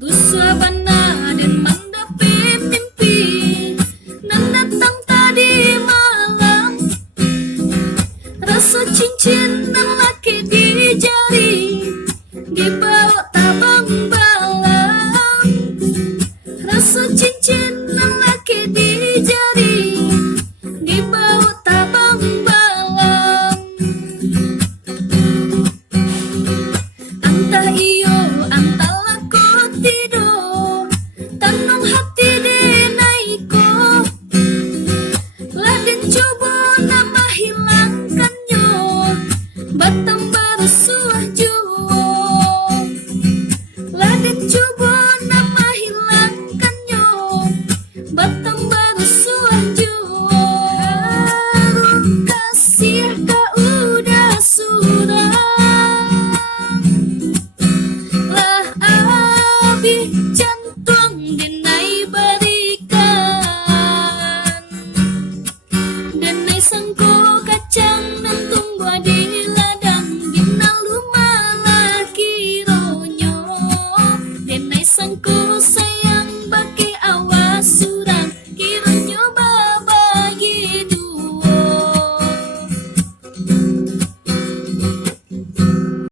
Rusa bana dan mendapi mimpi nan datang tadi malam. Rasa cincin dan laki di jari dibawa tabang balang. Rasa cincin dan laki di jari dibawa tabang balang. Antah iyo antah laku tidur tanung hati denaiko. Laden coba nama hilangkannya batang baru suah juo. Laden coba